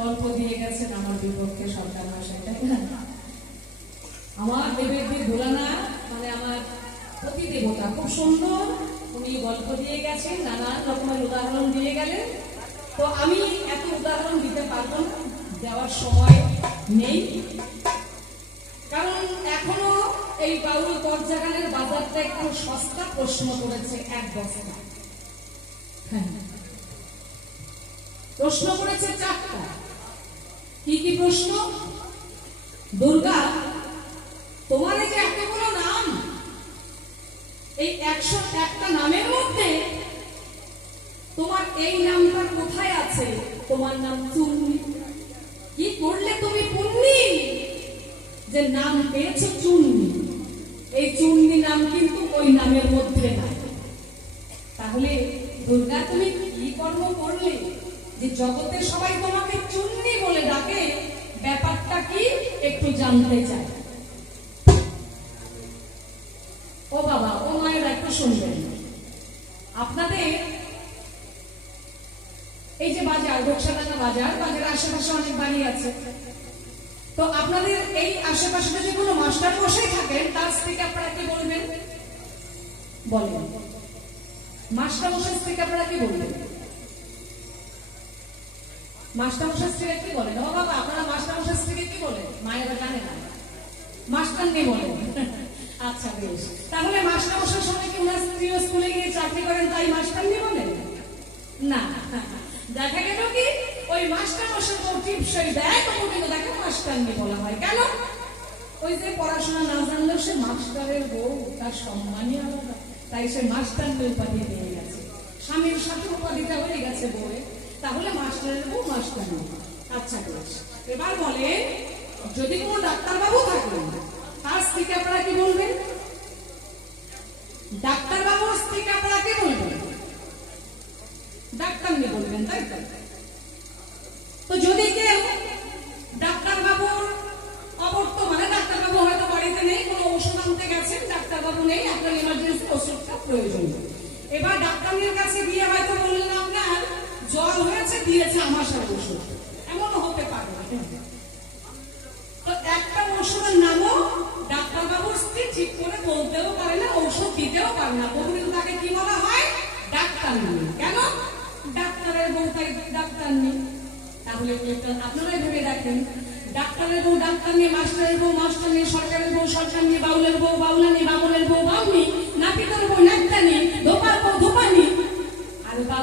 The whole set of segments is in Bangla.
তর্ক দিয়ে গেছেন আমার বিপক্ষে সরকার ভাষায়, তাই না? আমার দেবের যে দোলানা মানে আমার প্রতি দেবতা খুব সুন্দর। উনি গল্প দিয়ে গেছেন নানা রকমের উদাহরণ দিয়ে গেলেন। তো আমি এত উদাহরণ দিতে পারব না, দেওয়ার সময় নেই। কারণ এখনও এই বাউল পর্যাগানের বাজারটা একটু সস্তা প্রশ্ন করেছে এক বছর হ্যাঁ। প্রশ্ন করেছে চারটা। কি কি প্রশ্ন? দুর্গা তোমার যে এতগুলো নাম, এই একশো একটা নামের মধ্যে তোমার এই নামটা কোথায় আছে? তোমার নাম চুন্নি। কি করলে তুমি পুণ্যি যে নাম পেয়েছে চুন্নি। এই চুন্নি নাম কিন্তু ওই নামের মধ্যে নাই। তাহলে দুর্গা, তুমি কি কর্ম করলে? যে জগতে সবাই তোমাকে চুন্নি ডাকে ব্যাপারটা কি একটু জানতে চায় ও বাবা, ও মায়ের একটু শুনবেন। আপনাদের এই যে বাজার রোকসাডাঙ্গা বাজার বাজারের আশেপাশে অনেক বাড়ি আছে। তো আপনাদের এই আশেপাশে যদি কোনো মাস্টার মশাই থাকেন, তার থেকে আপনারা কি বলবেন? বলেন। মাস্টার মশাই থেকে আপনারা কি বলবেন? মাস্টার মশাই থেকে কি বলেন ও বাবা, আপনারা মাস্টার মশাই থেকে কি বলেন মায়েরা জানে না। মাস্টার নেই বলেন আচ্ছা বেশ। তাহলে মাস্টার মশাই সময় কি ওনার স্ত্রীও স্কুলে গিয়ে চাকরি করেন, তাই মাস্টার নেই বলেন না। দেখা গেল কি? ওই মাস্টার মশাই তো টিপসই দেয়, তবু কিন্তু তাকে মাস্টার নেই বলা হয়। কেন? ওই যে পড়াশোনা না জানলেও সে মাস্টারের বউ, তার সম্মানই আলাদা। তাই সে মাস্টার উপাধি নিয়ে গেছে। স্বামীর সাথে উপাধিটা হয়ে গেছে বউয়ে তাহলে মাস্টারের বউ মাস্টার আচ্ছা এবার বলে যদি কোনো ডাক্তারবাবু থাকেন, তার স্ত্রীকে আপনারা কি বলবেন? ডাক্তারবাবুর স্ত্রীকে আপনারা কি বলবেন? ডাক্তার নিয়ে বলবেন, তাই তো?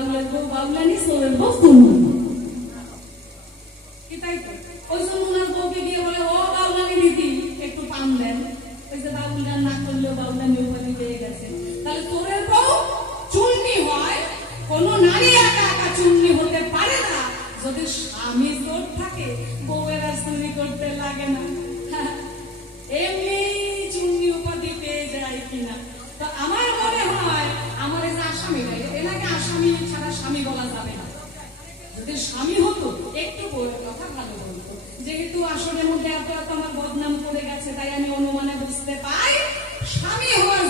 আর বাউলের বাংলা বাউলানি সোরের বউ সুন্নি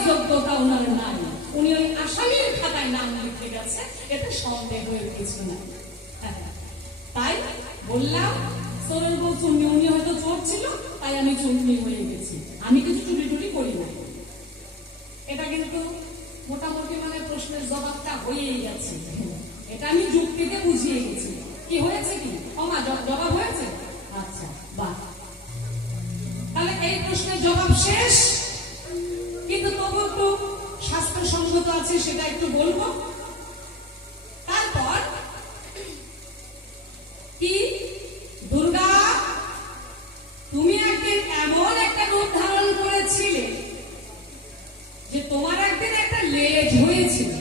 যোগ্যতা ওনার নাই। উনি ওই আসামির খাতায় নাম লিখে গেছে এতে সন্দেহের কিছু নাই। হ্যাঁ, তাই বললাম চুন্নি উনি হয়তো চোর ছিল তাই আমি চুন্নি হয়ে গেছি। আমি কিছু চুরি টুরি করি না এটা কিন্তু মোটামুটি মানে প্রশ্নের জবাবটা হয়েই গেছে। এটা আমি যুক্তিতে বুঝিয়ে গেছি। কি হয়েছে কি? অমা জবাব হয়েছে? আচ্ছা বাহ। তাহলে এই প্রশ্নের জবাব শেষ। কিন্তু তবু একটু স্বাস্থ্যসঙ্গত আছে, সেটা একটু বলব। তারপর, কি? দুর্গা, তুমি একদিন এমন একটা রূপ ধারণ করেছিলে যে তোমার একদিন একটা লেজ হয়েছিল।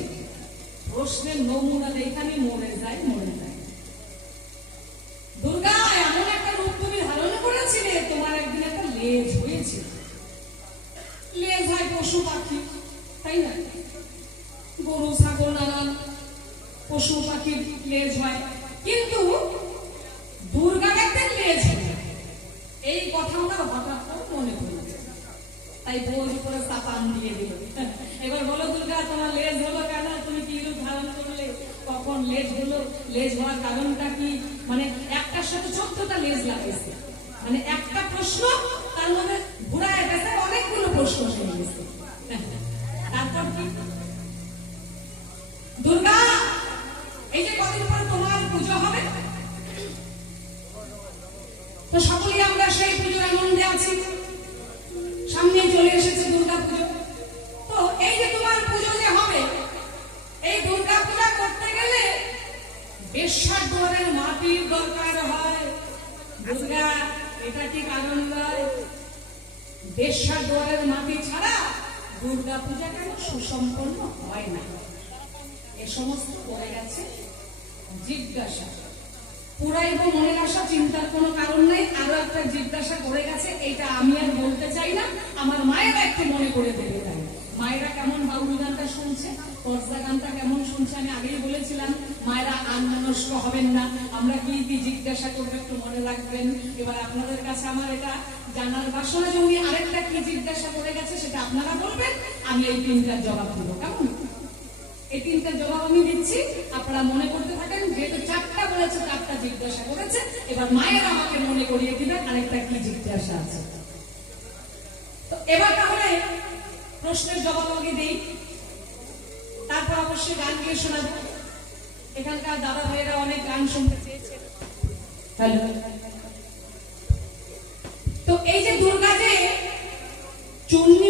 এটা আমি আর বলতে চাই না, আমার মায়েরা একটু মনে করে দেবে তাই। মায়েরা কেমন বাউল গানটা শুনছে কর্জা গানটা কেমন শুনছে, আমি আগেই বলেছিলাম, মায়েরা আন্নানস্ক হবেন না। আমরা কি কি জিজ্ঞাসা করব একটু মনে রাখবেন? এবার আপনাদের কাছে আমার এটা জানার বাসনা যে উনি আরেকটা কি জিজ্ঞাসা করে গেছে সেটা আপনারা বলবেন, আমি এই তিনটার জবাব দেবো। কেমন? এই তিনটার জবাব আমি দিচ্ছি, আপনারা মনে করতে যেহেতু চারটা বলেছে, চারটা জিজ্ঞাসা করেছে। এবার মায়ের আমাকে মনে করিয়ে দিবেন আরেকটা কি জিজ্ঞাসা আছে? তো এবার তাহলে প্রশ্নের জবাব আগে দেই। তারপর অবশ্যই গান গিয়ে শোনাবো। এখানকার দাদা ভাইয়েরা অনেক গান শুনতে হ্যালো। তো এই যে দুর্গা যে চুন্নি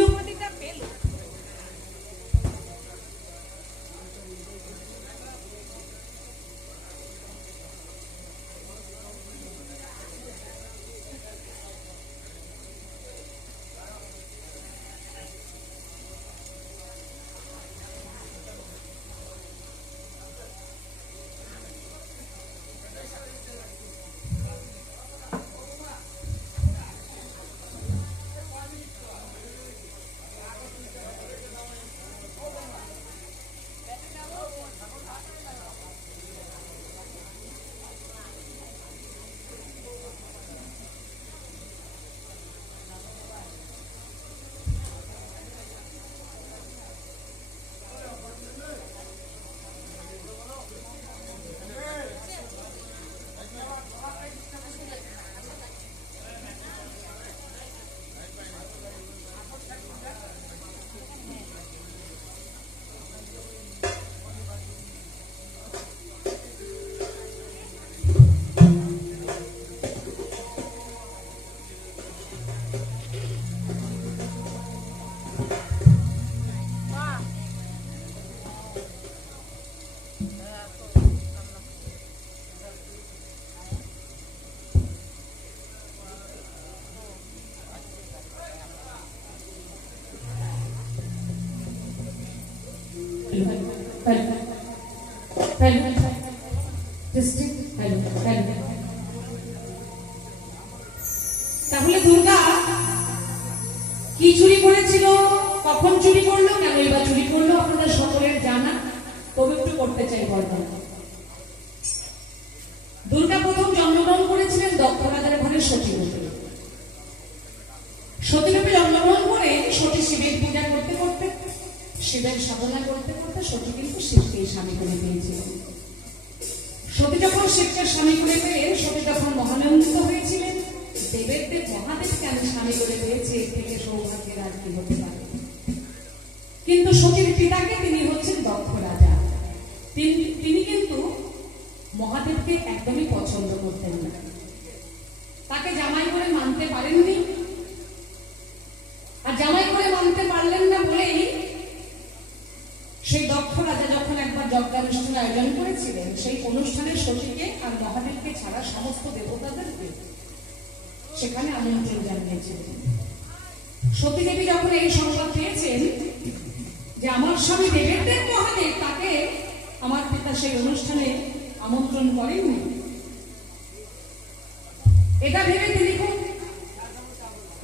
সতী যখন শিবকে স্বামী করে পেয়ে, সতী মহানন্দিত হয়েছিলেন দেবের দেব মহাদেবকে আমি স্বামী করে পেয়েছি, এর থেকে সৌভাগ্যের আর কি হতে পারে? কিন্তু সতীর পিতাকে তিনি হচ্ছেন দক্ষ রাজা। তিনি কিন্তু মহাদেবকে একদমই পছন্দ করতেন না। তাকে জামাই করে মানতে পারেননি সেই অনুষ্ঠানে সতীকে আর মহাদেবকে ছাড়া সমস্ত দেবতাদেরকে সেখানে আমন্ত্রণ জানিয়েছিলেন সতী দেবী যখন এই সংবাদ পেয়েছেন যে আমার স্বামী দেবের দেব মহাদেব তাকে আমার পিতা সেই অনুষ্ঠানে আমন্ত্রণ করেননি, এটা ভেবে তিনি খুব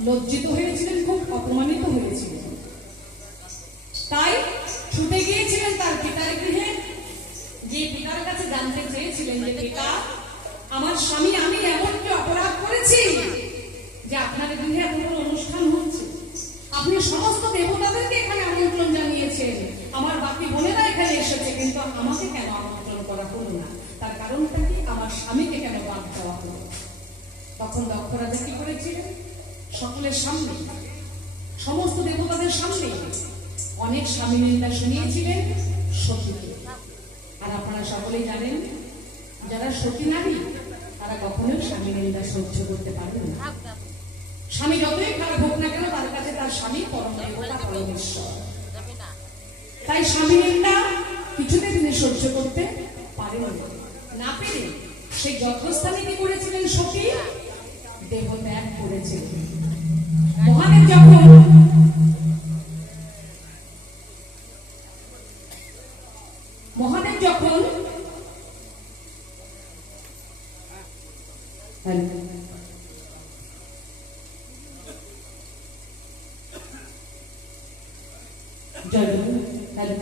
লজ্জিত হয়েছিলেন, খুব অপমানিত হয়েছিলেন। তাই ছুটে গিয়েছিলেন তার পিতার গৃহে যে পিতার কাছে জানতে চেয়েছিলেন যে, পিতা, আমার স্বামী, আমি এমন কি অপরাধ করেছি যে আপনার গৃহে এত বড় অনুষ্ঠান হচ্ছে। আপনি সমস্ত দেবতাদেরকে এখানে আমন্ত্রণ জানিয়েছেন। আমার বাকি বোনেরা এখানে এসেছে, কিন্তু আমাকে কেন আমন্ত্রণ করা হলো না? তার কারণটা কি? আমার স্বামীকে কেন বাদ দেওয়া হলো? তখন দক্ষ রাজা কি করেছিলেন? সকলের সামনে, সমস্ত দেবতাদের সামনে অনেক স্বামী নিন্দা শুনিয়েছিলেন সতীকে আপনারা সকলেই জানেন, যারা সতী নারী, তারা কখনোই স্বামী নিন্দা সহ্য করতে পারবেন না। স্বামী যতই খারাপ হোক না কেন, তার কাছে তার স্বামী পরমেশ্বর তাই স্বামী নিন্দা কিছুতে তিনি সহ্য করতে পারেন না। পেরে সেই যজ্ঞস্থানে কি করেছিলেন সতী? দেহ ত্যাগ করেছিলেন। মহাদেব যখন মহাদেব যখন হ্যালো জয় গুরু হ্যালো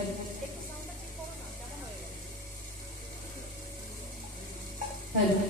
হ্যালো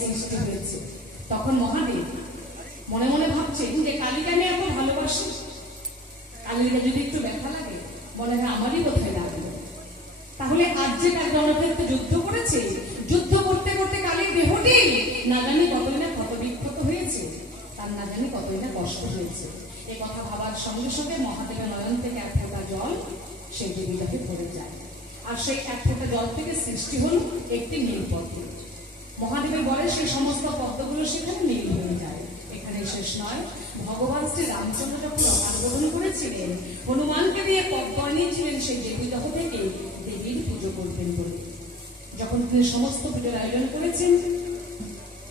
সৃষ্টি হয়েছে। তখন মহাদেব মনে মনে ভাবছেন যে কালীকে আমি এত ভালোবাসি? কালীকে যদি একটু ব্যথা লাগে মনে হয় আমারই কোথায় লাগবে তাহলে আজ যে কাল রণক্ষেত্রে যুদ্ধ করেছে, যুদ্ধ করতে করতে কালীর দেহটি না জানি কতই না ক্ষত বিক্ষত হয়েছে, তার না জানি কতই না কষ্ট হয়েছে। এ কথা ভাবার সঙ্গে সঙ্গে মহাদেবের নয়ন থেকে এক ফোঁটা জল সেই দেবীটাকে ভরে যায়। আর সেই এক ফোঁটা জল থেকে সৃষ্টি হল একটি নীল পদ্ম মহাদেবের বলে সেই সমস্ত পদ্মগুলো সেখানে নীল হয়ে যায়। এখানে শেষ নয়। ভগবান শ্রী রামচন্দ্র যখন অবলম্বন করেছিলেন, হনুমানকে দিয়ে পদ্ম আনিয়েছিলেন সেই দেবী দহ থেকে দেবীর পুজো করবেন বলে। যখন তিনি সমস্ত পুজোর আয়োজন করেছেন,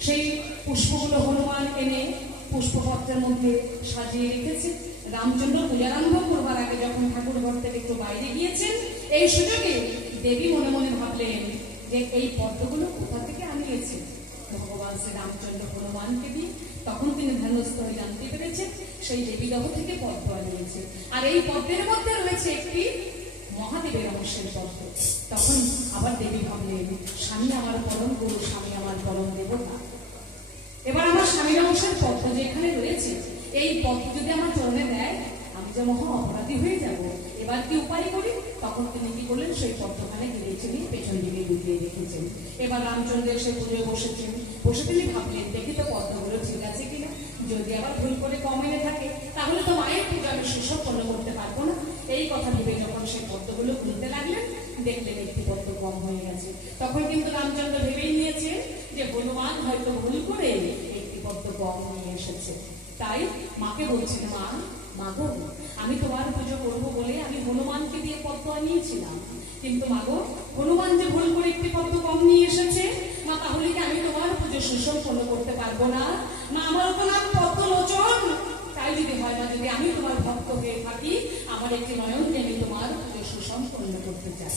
সেই পুষ্পগুলো হনুমান এনে পুষ্পপত্রের মধ্যে সাজিয়ে রেখেছে। রামচন্দ্র পূজারম্ভ করবার আগে যখন ঠাকুর ঘর থেকে একটু বাইরে গিয়েছেন, এই সুযোগে দেবী মনে মনে ভাবলেন যে এই পদ্মগুলো কোথা থেকে আনিয়েছে ভগবান শ্রী রামচন্দ্র হনুমানকে দিয়ে তখন তিনি ধ্যানস্থ হয়ে জানতে পেরেছেন, সেই দেবীদহ থেকে পদ্ম আনিয়েছে আর এই পদ্মের মধ্যে রয়েছে একটি মহাদেবের অংশের পদ্ম। তখন আবার দেবী ভাবলেন, স্বামী আমার পরম গুরু, স্বামী আমার পরম দেবতা। এবার আমার স্বামীর অংশের পদ্ম যেখানে রয়েছে, এই পদ্ম যদি আমার চরণে দেয়, আমি যে মহা অপরাধী হয়ে যাব। এবার কি উপায় করি? তখন তিনি কি করলেন? সেই পদ্মখানে গিয়েছেন পেছন দিকে রেখেছেন এবার রামচন্দ্র এসে পুজোয় বসেছেন। বসে তিনি ভাবলেন, দেখি তো পদ্মগুলো ঠিক আছে কিনা? যদি আবার ভুল করে কম এনে থাকে, তাহলে তো মায়ের পুজো আমি সুসম্পন্ন করতে পারব না। এই কথা ভেবে যখন সেই পদ্মগুলো খুলতে লাগলেন, দেখলেন একটি পদ্ম কম হয়ে গেছে। তখন কিন্তু রামচন্দ্র ভেবেই নিয়েছে যে হনুমান হয়তো ভুল করে একটি পদ্ম কম নিয়ে এসেছে। তাই মাকে বলছেন, মা মাগো আমি তোমার পুজো করব বলে আমি হনুমানকে দিয়ে পদ্ম আনিয়েছিলাম। কিন্তু মাগো হনুমান যে ভুল করে একটি পদ্ম কম নিয়ে এসেছে, মা, তাহলে কি আমি তোমার পুজো সুসম্পন্ন করতে পারব না? মা, আমার তো নাম পদ্ম লোচন তাই যদি হয় না, যদি আমি তোমার ভক্ত হয়ে থাকি, আমার একটি নয়ন আমি তোমার পুজো সুসম্পন্ন করতে চাই।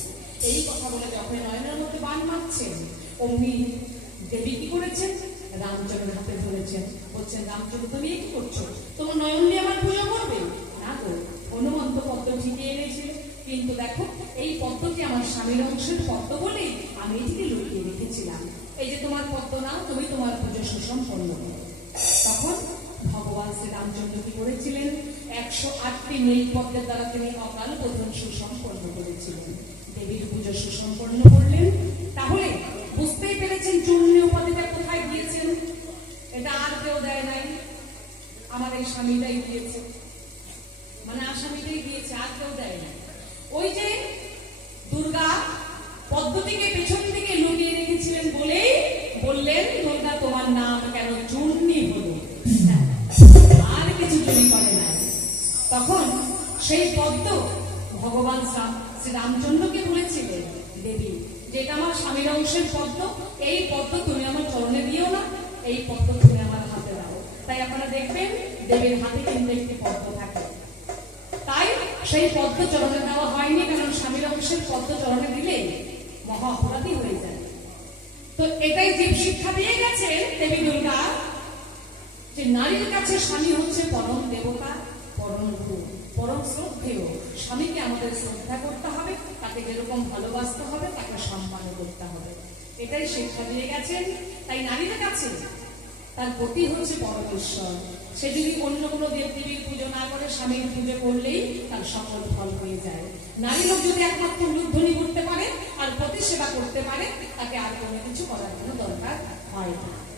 এই কথা বলে যখন নয়নের মধ্যে বান মারছেন, অমনি দেবী কি করেছেন? রামচন্দ্রের হাতে ধরেছেন। বলছেন রামচন্দ্র তুমি কি করছ? তোমার নয়ন দিয়ে আমার পুজো করবে? না গো, হনুমন্ত পদ্ম ঠিকই এনেছিল কিন্তু দেখো, এই পদ্মটি আমার স্বামীর অংশের পদ্ম বলেই আমি এটিকে লুকিয়ে রেখেছিলাম। এই যে তোমার পদ্ম না তুমি তোমার পুজো সুসম্পন্ন করো তখন ভগবান শ্রী রামচন্দ্র কি করেছিলেন? একশো আটটি নীল পদ্মের দ্বারা তিনি অকাল বোধন সুসম্পন্ন করেছিলেন। দেবীর পুজো সুসম্পন্ন করলেন। তাহলে বুঝতেই পেরেছেন চূর্ণী উপাধিটা কোথায় গিয়েছেন? এটা আর কেউ দেয় নাই। আমার এই স্বামীটাই দিয়েছে মানে আসামিটাই দিয়েছে আর কেউ দেয় না সেই পদ্ম ভগবান শ্রী রামচন্দ্রকে বলেছিলেন দেবী, যেটা আমার স্বামীর অংশের পদ্ম, এই পদ্ম তুমি আমার চরণে দিও না, এই পদ্ম তুমি আমার হাতে দাও। তাই আপনারা দেখবেন দেবীর হাতে কিন্তু একটি পদ্ম থাকে। তাই সেই পদ্ম চরণে দেওয়া হয়নি, কারণ স্বামীর অংশের পদ্ম চরণে দিলে মহা অপরাধী হয়ে যায়। তো এটাই জীব শিক্ষা দিয়ে গেছে দেবী দুর্গা, যে নারীর কাছে স্বামী হচ্ছে পরম দেবতা, পরম গুরু। পরম শ্রদ্ধেয়। স্বামীকে আমাদের শ্রদ্ধা করতে হবে, তাকে যেরকম ভালোবাসতে হবে, তাকে সম্মান করতে হবে। এটাই শিক্ষা দিয়ে গেছেন। তাই নারীদের কাছে। তার গতি হচ্ছে পরমেশ্বর। সে যদি অন্য কোনো দেবদেবীর পুজো না করে, স্বামীর পুজো করলেই তার সকল ফল হয়ে যায়। নারী লোক যদি একমাত্র উলুধ্বনি করতে পারে, আর পতি সেবা করতে পারে, তাকে আর কোনো কিছু করার কোনো দরকার হয় না।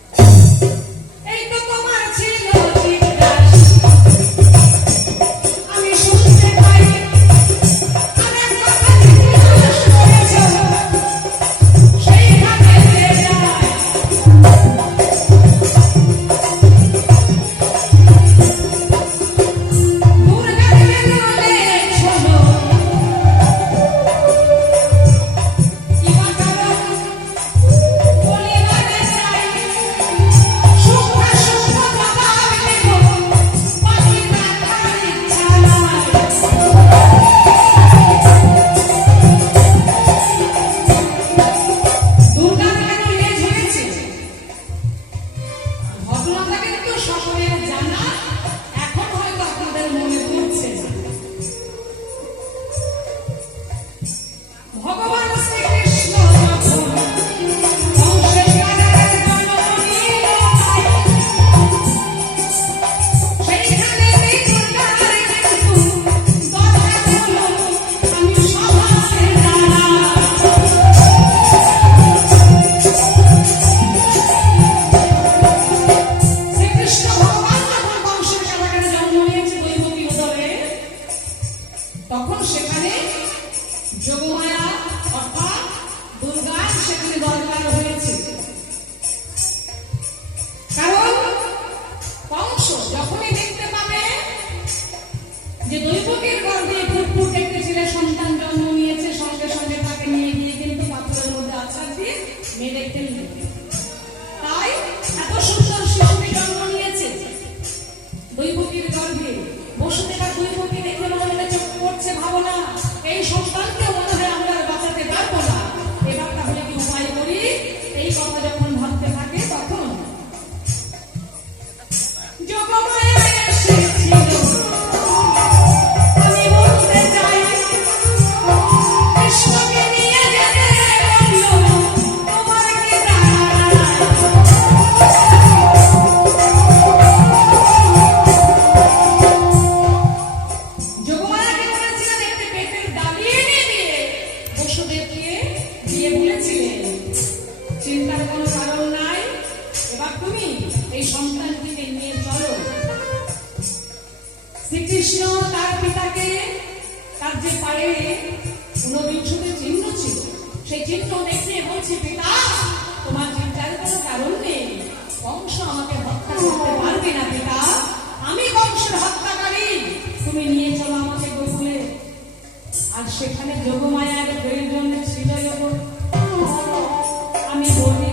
তুমি এই নিয়ে চলো। শ্রীকৃষ্ণ তার পিতাকে তার যে পায়ে ঊনবিংশতি চিহ্ন ছিল, সেই চিহ্ন দেখে বলছে, পিতা, তোমার চিন্তার কোনো কারণ নেই। কংস আমাকে হত্যা করতে পারবে না, পিতা। আমি কংসের হত্যাকারী। তুমি নিয়ে চলো আমাকে গোকুলে। আর সেখানে যোগমায়ার প্রয়োজন ছিল আমি বলি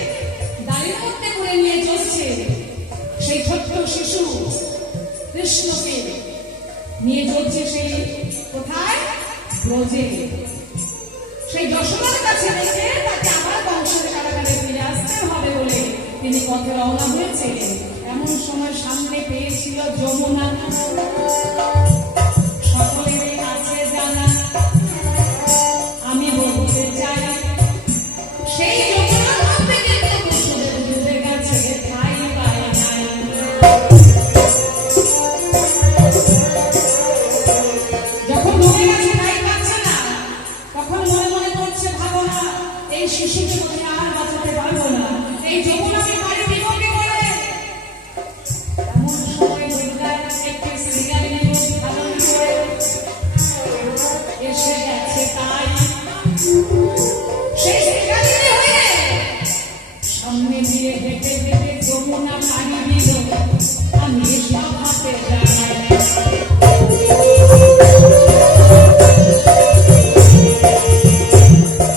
শিশু কৃষ্ণকে নিয়ে চলছে সেই কোথায়? ব্রজে সেই যশোদার কাছে রেখে তাকে আবার বংশের কারাগারে ফিরে আসতে হবে বলে তিনি পথে রওনা হয়েছে এমন সময় সামনে পেয়েছিল যমুনা।